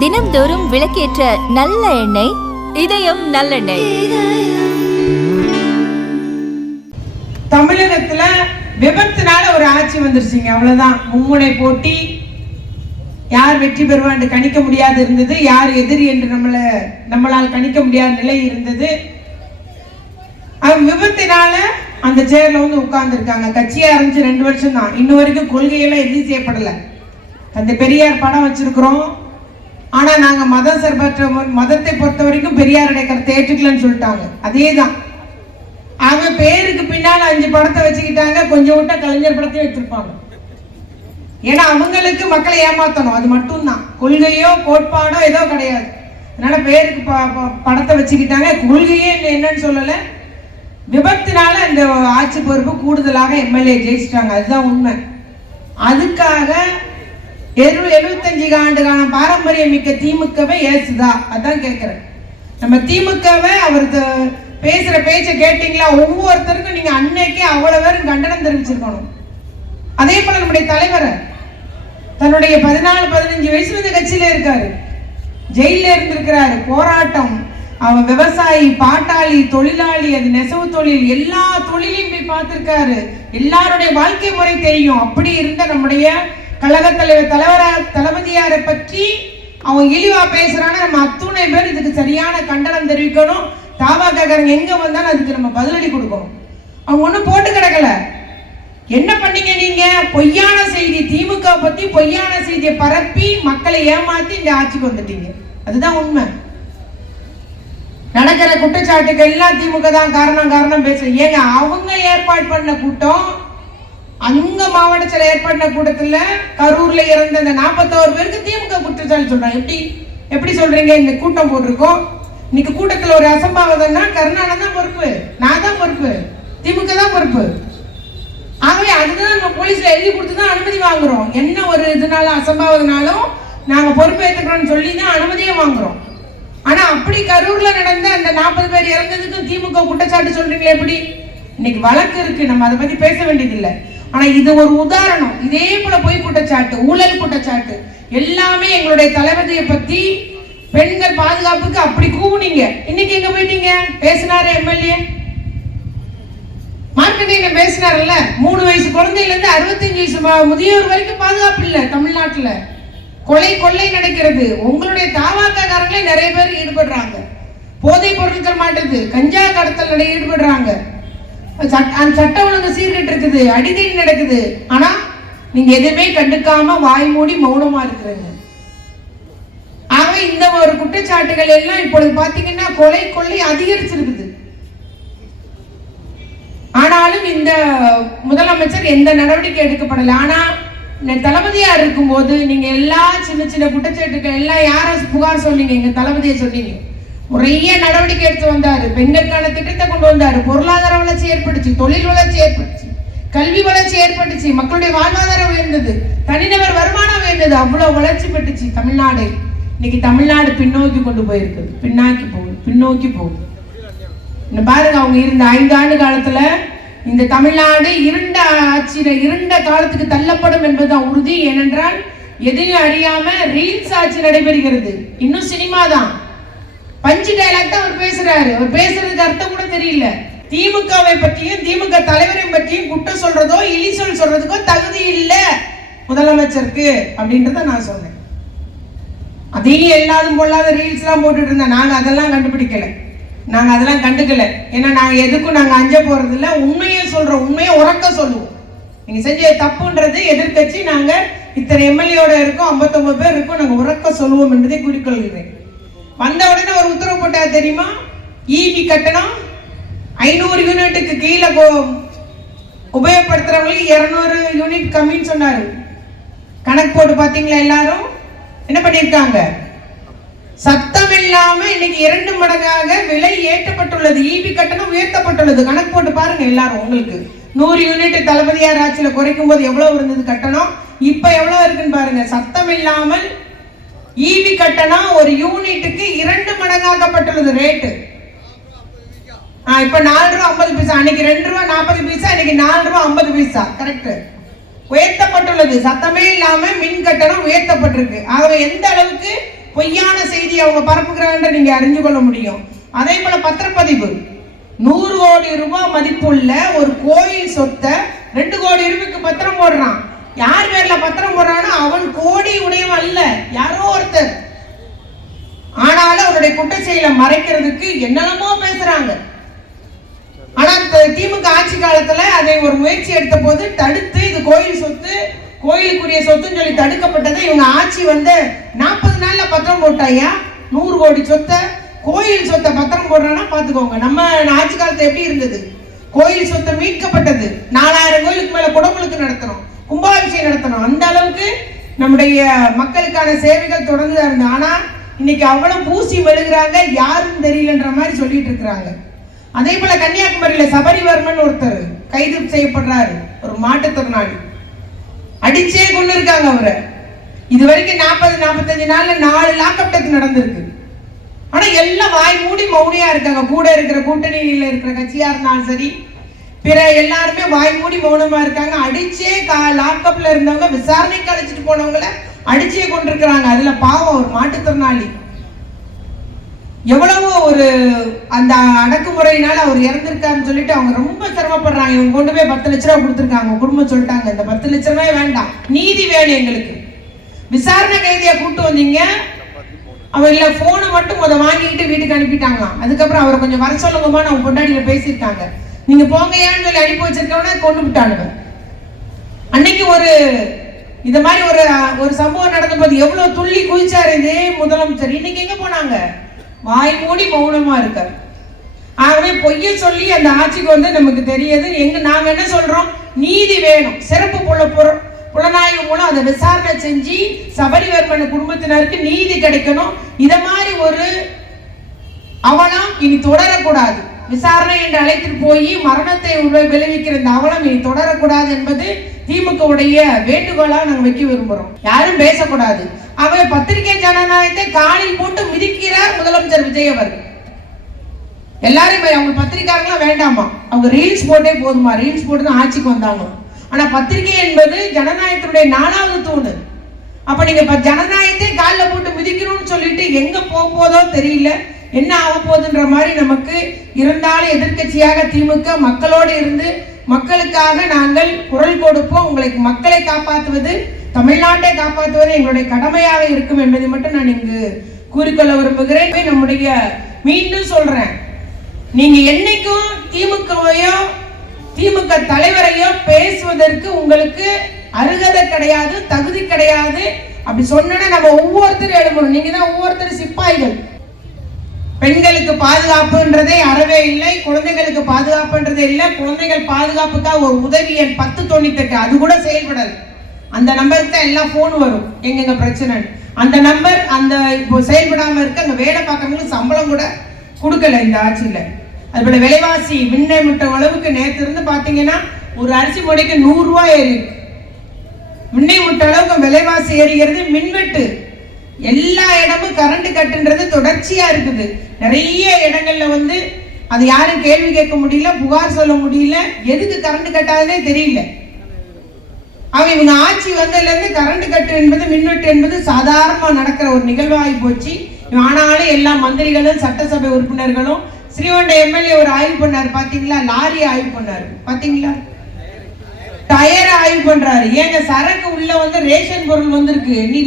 தினம்தோறும் விளக்கேற்ற நல்ல எண்ணெய் இதயம் நல்லெண்ணெய். தமிழகத்துல விபத்துனால ஒரு ஆட்சி வந்துருச்சுங்க, அவ்வளவுதான். மும்முனை போட்டி, யார் வெற்றி பெறுவான்னு கணிக்க முடியாது இருந்தது, யார் எதிரி என்று நம்மளால் கணிக்க முடியாத நிலை இருந்தது. விபத்தினால அந்த சேர்ல வந்து உட்கார்ந்து இருக்காங்க. கட்சியை ஆரம்பிச்சு 2 வருஷம் தான், இன்னும் வரைக்கும் கொள்கையெல்லாம் எதுவும் செய்யப்படல. அந்த பெரியார் படம் வச்சிருக்கிறோம், ஆனா நாங்க மதத்தை பொறுத்த வரைக்கும் பெரியாருடைய கருத்தை ஏற்றுக்கலன்னு சொல்லிட்டாங்க. அதேதான், அவன் பேருக்கு பின்னால 5 படத்தை வச்சுக்கிட்டாங்க, கொஞ்சம் விட்டா கலைஞர் படத்தையும் வச்சிருப்பாங்க. ஏன்னா அவங்களுக்கு மக்களை ஏமாத்தணும், அது மட்டும்தான். கொள்கையோ கோட்பாடோ ஏதோ கிடையாது. அதனால பேருக்கு படத்தை வச்சுக்கிட்டாங்க, கொள்கையே என்னன்னு சொல்லல. விபத்தினால இந்த ஆட்சி பொறுப்பு கூடுதலாக எம்எல்ஏ ஜெயிச்சிட்டாங்க, அதுதான் உண்மை. அதுக்காக 75 ஆண்டுகான பாரம்பரியம் மிக்க திமுகவை ஏசுதா? அதான் கேட்கிறேன். நம்ம திமுகவை அவருக்கு பேசுற பேச்ச கேட்டீங்களா? ஒவ்வொருத்தருக்கும் நீங்க அன்னைக்கே அவ்வளவு பேரும் கண்டனம் தெரிவிச்சிருக்கணும். அதே போல நம்முடைய தலைவர் தன்னுடைய 14-15 வயசுல இந்த கட்சியில இருக்காரு, ஜெயில இருந்திருக்கிறாரு. போராட்டம், அவன் விவசாயி, பாட்டாளி, தொழிலாளி, அது நெசவு தொழில், எல்லா தொழிலையும் போய் பார்த்திருக்காரு. எல்லாருடைய வாழ்க்கை முறை தெரியும். அப்படி இருந்த நம்முடைய கழக தலைவர் தளபதியாரை பற்றி அவன் இழிவா பேசுறான நம்ம அத்துணை பேர் இதுக்கு சரியான கண்டனம் தெரிவிக்கணும். தாவாக்காரங்க எங்க வந்தாலும் அதுக்கு நம்ம பதிலடி கொடுக்கணும். அவங்க ஒன்னும் போட்டு கிடக்கல. என்ன பண்ணீங்க நீங்க? பொய்யான செய்தி, திமுக பத்தி பொய்யான செய்தியை பரப்பி மக்களை ஏமாத்தி இந்த ஆட்சிக்கு வந்துட்டீங்க, அதுதான் உண்மை. நடக்கிற குற்றச்சாட்டுகள் எல்லாம் திமுக தான் காரணம் பேசுறீங்க. ஏங்க, அவங்க ஏற்பாடு பண்ண கூட்டம், அங்க மாவட்டத்தில் ஏற்பட்ட கூட்டத்துல கரூர்ல இறந்த அந்த 41 பேருக்கு திமுக குற்றச்சாட்டு சொல்றாங்க. எப்படி சொல்றீங்க? இந்த கூட்டம் போட்டிருக்கோம், இன்னைக்கு கூட்டத்துல ஒரு அசம்பாவிதம்னா கருணாநிதி தான் பொறுப்பு, நான் தான் பொறுப்பு, திமுக தான் பொறுப்பு. ஆகவே அதுதான் நம்ம போலீஸ்ல எழுதி கொடுத்து தான் அனுமதி வாங்குறோம். என்ன ஒரு இதனால அசம்பாவிதனாலும் நாங்க பொறுப்பேற்றுக்கிறோம்னு சொல்லி தான் அனுமதியே வாங்குறோம். ஆனா அப்படி கரூர்ல நடந்த அந்த 40 பேர் இறந்ததுக்கும் திமுக குற்றச்சாட்டு சொல்றீங்களே எப்படி? இன்னைக்கு வழக்கு இருக்கு, நம்ம அதை பத்தி பேச வேண்டியதில்லை. ஆனா இது ஒரு உதாரணம். இதே போல பொய் குற்றச்சாட்டு, ஊழல் குற்றச்சாட்டு எல்லாமே எங்களுடைய தளபதியை பத்தி, பெண்கள் பாதுகாப்புக்கு அப்படி கூவுனீங்க. இன்னைக்கு எங்க போயிட்டீங்க? பேசினாரு எம்எல்ஏ மார்க்கெட்டிங்ல பேசினார்ல, 3 வயசு குழந்தையில இருந்து 65 வயசு முதியோர் வரைக்கும் பாதுகாப்பு இல்ல தமிழ்நாட்டுல. கொள்ளை நடக்கிறது. உங்களுடைய தாவாக்காரங்களே நிறைய பேர் ஈடுபடுறாங்க. போதைப் பொருட்கள் மாட்டுது, கஞ்சா கடத்தல் ஈடுபடுறாங்க. சட்ட ஒழுங்கு சீர்கட்டு இருக்குது, அடிதடி நடக்குது. ஆனா நீங்க எதுவுமே கண்டுக்காம வாய் மூடி மௌனமா இருக்கிறீங்க. ஆகவே இந்த ஒரு குற்றச்சாட்டுகள் எல்லாம் இப்பொழுது பாத்தீங்கன்னா கொள்ளை அதிகரிச்சிருக்குது. ஆனாலும் இந்த முதலமைச்சர் எந்த நடவடிக்கை எடுக்கப்படல. ஆனா தளபதியார் இருக்கும் போது நீங்க எல்லா சின்ன குற்றச்சாட்டுகள் எல்லாம் யார புகார் சொன்னீங்க? எங்க தளபதியை சொன்னீங்க. நிறைய நடவடிக்கை எடுத்து வந்தாரு. பெண்களுக்கான திட்டத்தை கொண்டு வந்தாரு. பொருளாதார வளர்ச்சி ஏற்பட்டுச்சு, தொழில் வளர்ச்சி ஏற்பட்டுச்சு, கல்வி வளர்ச்சி ஏற்பட்டுச்சு, மக்களுடைய வாழ்வாதாரம் உயர்ந்தது, தனிநபர் வருமானம் உயர்ந்தது. அவ்வளவு வளர்ச்சி பெற்றுச்சு தமிழ்நாடு. இன்னைக்கு தமிழ்நாடு பின்னோக்கி கொண்டு போயிருக்கு, பின்னோக்கி போகுது. பாருங்க, அவங்க இருந்த 5 ஆண்டு காலத்துல இந்த தமிழ்நாடு இருண்ட காலத்துக்கு தள்ளப்படும் என்பதுதான் உறுதி. ஏனென்றால் எதையும் அறியாம ரீல்ஸ் ஆட்சி நடைபெறுகிறது. இன்னும் சினிமா தான். பஞ்சு டைலாக் தான் அவர் பேசுறாரு. அவர் பேசுறதுக்கு அர்த்தம் கூட தெரியல. திமுகவை பற்றியும் திமுக தலைவரை பற்றியும் குற்றம் சொல்றதோ இழி சொல்றதுக்கோ தகுதி இல்ல முதலமைச்சருக்கு அப்படின்றத நான் சொன்னேன். அதையும் எல்லாரும் பொல்லாத ரீல்ஸ் எல்லாம் போட்டுட்டு இருந்தேன். நாங்க அதெல்லாம் கண்டுபிடிக்கல, நாங்க அதெல்லாம் கண்டுக்கல. ஏன்னா நாங்க எதுக்கும் நாங்க அஞ்ச போறது இல்ல. உண்மையை சொல்றோம், உண்மையை உறக்க சொல்லுவோம். நீங்க செஞ்ச தப்புன்றது எதிர்கட்சி, நாங்க இத்தனை எம்எல்ஏட இருக்கோம், 59 பேர் இருக்கோம், நாங்க உறக்க சொல்லுவோம் என்பதை குறிக்கொள்கிறேன். வந்த உடனே ஒரு உத்தரவு போட்டா தெரியுமா? ஈபி கட்டணம் 500 யூனிட்டுக்கு கீழே உபயோகப்படுத்துறவங்களுக்கு 200 யூனிட் கம்மின்னு சொன்னாரு. கணக்கு போட்டு பாத்தீங்களா? எல்லாரும் என்ன பண்ணிருக்காங்க? சத்தம் இல்லாம இன்னைக்கு 2 மடங்காக விலை ஏற்றப்பட்டுள்ளது. ஈபி கட்டணம் உயர்த்தப்பட்டுள்ளது. கணக்கு போட்டு பாருங்க எல்லாரும். உங்களுக்கு 100 யூனிட் தளபதியார் ஆட்சியில குறைக்கும் போது எவ்வளவு இருந்தது கட்டணம், இப்ப எவ்வளவு இருக்குன்னு பாருங்க. சத்தம் இல்லாமல் ஈபி கட்டணம் ஒரு யூனிட்டுக்கு 2 மடங்காக்கப்பட்டுள்ளது ரேட்டு. இப்ப 4 ரூபா 50 பைசா. அன்னைக்கு 2 ரூபா 40 பைசா, இன்னைக்கு 4 ரூபா 50 பைசா. கரெக்ட். உயர்த்தப்பட்டுள்ளது. சத்தமே இல்லாம மின் கட்டணம் உயர்த்தப்பட்டிருக்கு. ஆகவே எந்த அளவுக்கு பொய்யான செய்தி அவங்க பரப்புகிறாங்க நீங்க அறிஞ்சு கொள்ள முடியும். அதே போல பத்திரப்பதிவு 100 கோடி ரூபாய் மதிப்புள்ள ஒரு கோயில் சொத்தை 2 கோடி ரூபாய்க்கு பத்திரம் போடுறான். யார் பேர்ல பத்திரம் போடுறானோ அவன் கோடி உடையவன் அல்ல, யாரோ ஒருத்தர். ஆனாலும் அவருடைய குற்ற செயலை மறைக்கிறதுக்கு என்னென்னமோ பேசுறாங்க. ஆனா திமுக ஆட்சி காலத்துல அதை ஒரு முயற்சி எடுத்த போது தடுத்து இது கோயில் சொத்து, கோயிலுக்குரிய சொத்துன்னு சொல்லி தடுக்கப்பட்டது. இவங்க ஆட்சி வந்து 40 நாள்ல பத்திரம் போட்டாயா 100 கோடி சொத்தை. கோயில் சொத்தை பத்திரம் போடுறான்னா பாத்துக்கோங்க. நம்ம ஆட்சி காலத்துல எப்படி இருந்தது? கோயில் சொத்தை மீட்கப்பட்டது. 4000 கோயிலுக்கு மேல குடமுழுக்கு நடத்தணும், கும்பாபிஷேகம் நடத்தணும். அந்த அளவுக்கு நம்முடைய மக்களுக்கான சேவைகள் தொடர்ந்து இருந்தது. ஆனா இன்னைக்கு அவ்வளவு பூசி மெழுகிறாங்க, யாரும் தெரியலன்ற மாதிரி சொல்லிட்டு இருக்கிறாங்க. அதே போல கன்னியாகுமரியில சபரிவர்மன் ஒருத்தர் கைது செய்யப்படுறாரு, ஒரு மாற்றுத்திறனாளி. அடிச்சே கொண்டு இருக்காங்க அவரை. இது வரைக்கும் 40-45 நாள்ல 4 லாக்அப் டெத் நடந்திருக்கு. ஆனா எல்லாம் வாய் மூடி மௌனியா இருக்காங்க. கூட இருக்கிற கூட்டணியில இருக்கிற கட்சியா இருந்தாலும் சரி, பிற எல்லாருமே வாய் மூடி மௌனமா இருக்காங்க. அடிச்சே லாக்அப்ல இருந்தவங்க, விசாரணைக்கு அழைச்சிட்டு போனவங்கள அடிச்சே கொண்டிருக்கிறாங்க. அதுல பாவம் ஒரு மாற்றுத்திறனாளி எவ்வளவோ ஒரு அந்த அடக்குமுறையினால அவர் இறந்திருக்காருன்னு சொல்லிட்டு அவங்க ரொம்ப சிரமப்படுறாங்க. இவங்க கொண்டு போய் 10 லட்ச ரூபா கொடுத்துருக்காங்க. குடும்பம் சொல்லிட்டாங்க இந்த 10 லட்ச ரூபாய் வேண்டாம், நீதி வேணும் எங்களுக்கு. விசாரணை கைதியா கூட்டு வந்தீங்க, அவர் இல்ல போனை மட்டும் வாங்கிட்டு வீட்டுக்கு அனுப்பிட்டாங்களாம். அதுக்கப்புறம் அவரை கொஞ்சம் வர சொல்லுங்கம்மா அவங்க பொண்டாடியில பேசியிருக்காங்க. நீங்க போங்கயான்னு சொல்லி அனுப்பி வச்சிருக்கவன கொண்டு விட்டானுங்க. அன்னைக்கு ஒரு இந்த மாதிரி ஒரு சம்பவம் நடந்த போது எவ்வளவு துள்ளி குதிச்சாரு இதே முதலமைச்சர். இன்னைக்கு எங்க போனாங்க? வாய் மூடி மௌனமா இருக்காரு. ஆகவே பொய்ய சொல்லி அந்த ஆட்சிக்கு வந்து நமக்கு தெரியுது. நாங்க என்ன சொல்றோம்? நீதி வேணும். சிறப்பு புலனாய்வு மூலம் அதை விசாரணை செஞ்சு சபரிவர்மன் குடும்பத்தினருக்கு நீதி கிடைக்கணும். இத மாதிரி ஒரு அவலம் இனி தொடரக்கூடாது. விசாரணை என்று அழைத்துட்டு போய் மரணத்தை விளைவிக்கிற இந்த அவலம் இனி தொடரக்கூடாது என்பது திமுக உடைய வேண்டுகோளா நாங்க வைக்க விரும்புறோம். யாரும் பேசக்கூடாது. ஆகவே பத்திரிகை ஜனநாயகத்தை காலில் போட்டு மிதிக்கிறார் முதலமைச்சர் விஜய் அவர்கள். எல்லாரும் அவங்க பத்திரிகையாளர்களாம் வேண்டாமா, அவங்க ரீல்ஸ் போட்டே போதுமா, ரீல்ஸ் போட்டு தான் ஆட்சிக்கு வந்தாங்க. ஆனா பத்திரிகை என்பது ஜனநாயகத்தினுடைய 4வது தூணு. அப்ப நீங்க ஜனநாயகத்தை காலில் போட்டு மிதிக்கணும்னு சொல்லிட்டு எங்க போதோ தெரியல, என்ன ஆக போகுதுன்ற மாதிரி நமக்கு. இருந்தாலும் எதிர்கட்சியாக திமுக மக்களோடு இருந்து மக்களுக்காக நாங்கள் குரல் கொடுப்போம். உங்களுக்கு மக்களை காப்பாற்றுவது, தமிழ்நாட்டை காப்பாற்றுவது எங்களுடைய கடமையாக இருக்கும் என்பதை மட்டும் நான் இங்கு கூறிக்கொள்ள விரும்புகிறேன். நம்முடைய மீண்டும் சொல்றேன், நீங்க என்னைக்கும் திமுகவையோ திமுக தலைவரையோ பேசுவதற்கு உங்களுக்கு அருகதை கிடையாது, தகுதி கிடையாது. அப்படி சொன்னா நம்ம ஒவ்வொருத்தரும் எழுதணும். நீங்க தான் ஒவ்வொருத்தரும் சிப்பாய்கள். பெண்களுக்கு பாதுகாப்புன்றதே அறவே இல்லை, குழந்தைகளுக்கு பாதுகாப்புன்றதே இல்லை. குழந்தைகள் பாதுகாப்புக்காக ஒரு உதவி எண் 1098 அது கூட செயல்படாது. அந்த நம்பருக்கு தான் எல்லாம் போன் வரும், எங்க பிரச்சனை. அந்த நம்பர் அந்த இப்போ செயல்படாம இருக்கு. அங்க வேலை பார்க்கறவங்களுக்கு சம்பளம் கூட கொடுக்கல இந்த ஆட்சியில. அதுபோல விலைவாசி விண்ணை முட்ட அளவுக்கு நேற்று இருந்து பாத்தீங்கன்னா ஒரு அரிசி மூடைக்கு 100 ரூபாய் ஏறி இருக்கு. விண்ணை முட்ட அளவுக்கு விலைவாசி ஏறிகிறது. மின்வெட்டு எல்லா இடமும் கரண்ட் கட்டுன்றது தொடர்ச்சியா இருக்குது. நிறைய இடங்கள்ல வந்து அது யாரும் கேள்வி கேட்க முடியல, புகார் சொல்ல முடியல. எதுக்கு கரண்ட் கட்டாதே தெரியல. இவங்க ஆட்சி வந்ததுல இருந்து கரண்ட் கட்டு என்பது, மின்வெட்டு என்பது சாதாரணமா நடக்கிற ஒரு நிகழ்வாகி போச்சு. ஆனாலும் எல்லா மந்திரிகளும் சட்டசபை உறுப்பினர்களும், ஸ்ரீவண்ட எம்எல்ஏ ஒரு ஆய்வு பண்ணாரு பாத்தீங்களா, லாரி ஆய்வு பண்ணாரு பாத்தீங்களா, டயர் ஆய்வு பண்றாரு. ஏங்க சரக்கு உள்ள வந்து ரேஷன் பொருள் வந்திருக்கு, நீ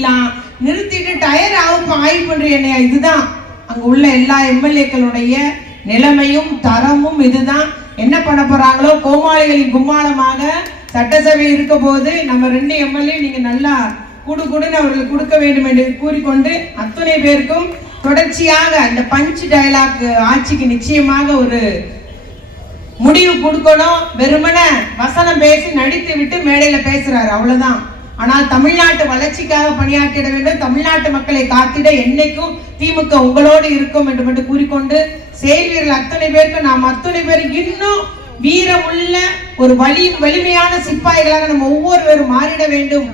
நிறுத்திட்டு டயர் ஆய்வு பண்றீங்க. இதுதான் அங்க உள்ள எல்லா எம்எல்ஏக்களுடைய நிலைமையும் தரமும். இதுதான் என்ன பண்ண போறாங்களோ, கோமாளிகளின் கும்மாளமாக சட்டசபை இருக்க போது நம்ம 2 எம்எல்ஏ நீங்க நல்லா குடுன்னு அவர்களுக்கு கொடுக்க வேண்டும் என்று கூறிக்கொண்டு, அத்தனை பேருக்கும் தொடர்ச்சியாக இந்த பஞ்ச் டயலாக் ஆட்சிக்கு நிச்சயமாக ஒரு முடிவு கொடுக்கணும். வெறுமன வசனம் பேசி நடித்து விட்டு மேடையில பேசுறாரு, அவ்வளவுதான். ஆனால் தமிழ்நாட்டு வளர்ச்சிக்காக பணியாற்றிட வேண்டும். தமிழ்நாட்டு மக்களை காத்திட என்னைக்கும் திமுக உங்களோடு இருக்கும் என்று மட்டும் கூறிக்கொண்டு, செயல்வீரர்கள் அத்தனை பேருக்கு நாம் அத்தனை பேர் இன்னும் வீரமுள்ள ஒரு வலிமையான சிப்பாய்களாக நம்ம ஒவ்வொருவரும் மாறிட வேண்டும்